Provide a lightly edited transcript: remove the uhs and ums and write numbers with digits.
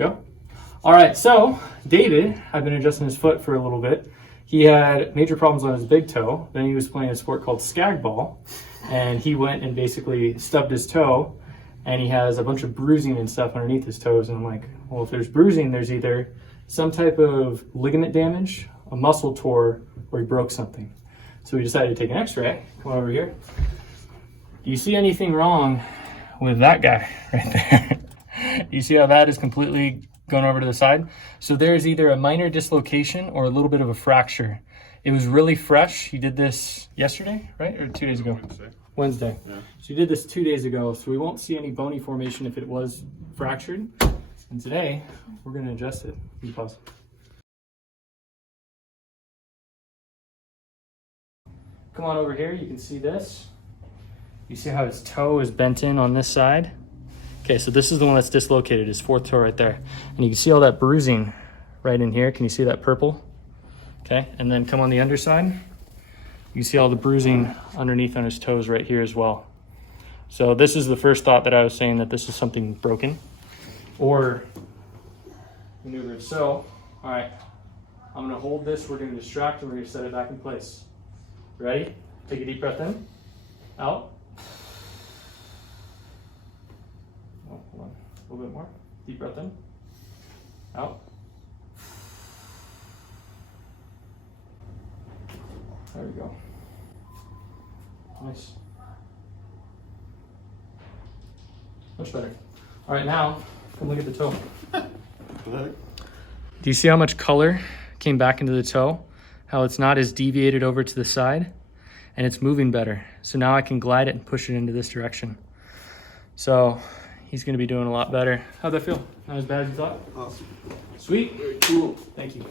Go. All right, so David, I've been adjusting his foot for a little bit. He had major problems on his big toe. Then he was playing a sport called skag ball, and he went and basically stubbed his toe, and he has a bunch of bruising and stuff underneath his toes. And I'm like, well, if there's bruising, there's either some type of ligament damage, a muscle tore, or he broke something. So we decided to take an x-ray. Come over here. Do you see anything wrong with that guy right there? You see how that is completely going over to the side? So there's either a minor dislocation or a little bit of a fracture. It was really fresh. He did this yesterday, right? Or 2 days ago? Wednesday. Yeah. So he did this 2 days ago, so we won't see any bony formation if it was fractured. And today, we're gonna adjust it. You pause. Come on over here, you can see this. You see how his toe is bent in on this side? Okay, so this is the one that's dislocated, his fourth toe right there. And you can see all that bruising right in here. Can you see that purple? Okay, and then come on the underside. You can see all the bruising underneath on his toes right here as well. So this is the first thought that I was saying, that this is something broken or maneuvered. So, all right, I'm gonna hold this, we're gonna distract, and we're gonna set it back in place. Ready? Take a deep breath in, out. Oh, hold on, a little bit more. Deep breath in, out. There we go. Nice. Much better. All right, now, come look at the toe. Do you see how much color came back into the toe? How it's not as deviated over to the side? And it's moving better. So now I can glide it and push it into this direction. So he's gonna be doing a lot better. How'd that feel? Not as bad as you thought? Awesome. Sweet. Very cool. Thank you.